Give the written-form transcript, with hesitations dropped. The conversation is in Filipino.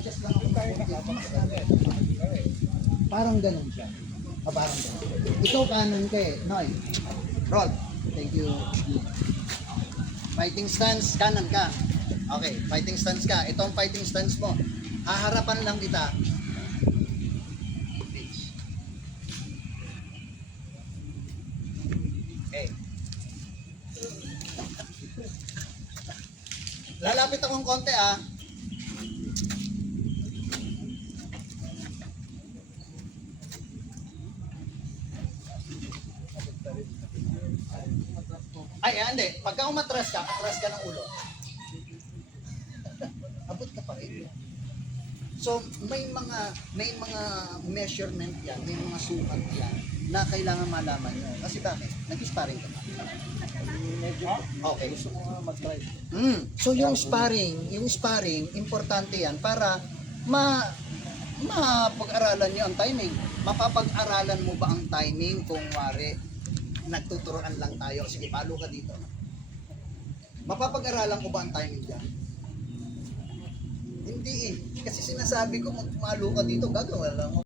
mag-adjust lang ako ng konti. Parang ganun siya. Parang ganun. Ikaw kanan ka eh. Noy. Roll. Thank you. Fighting stance, kanan ka. Okay, fighting stance ka. Ito ang fighting stance mo. Haharapan lang kita. Okay. Lalapit akong konti ah. Ay, hindi. Pagka umatras ka, atras ka ng ulo. Abot ka pa rin. So, may mga measurement yan, may mga sukat yan na kailangan malaman nyo. Kasi bakit? Nag-sparring ka ba? Okay. Gusto ko nga mag-try. So, yung sparring, importante yan para mapag-aralan nyo ang timing. Mapapag-aralan mo ba ang timing kung wari nagtuturoan lang tayo, sige palo ka dito. Mapapag-aralan ko ba ang timing dyan? Hindi eh. Kasi sinasabi ko, magpumalo ka dito, gagawa lang ako.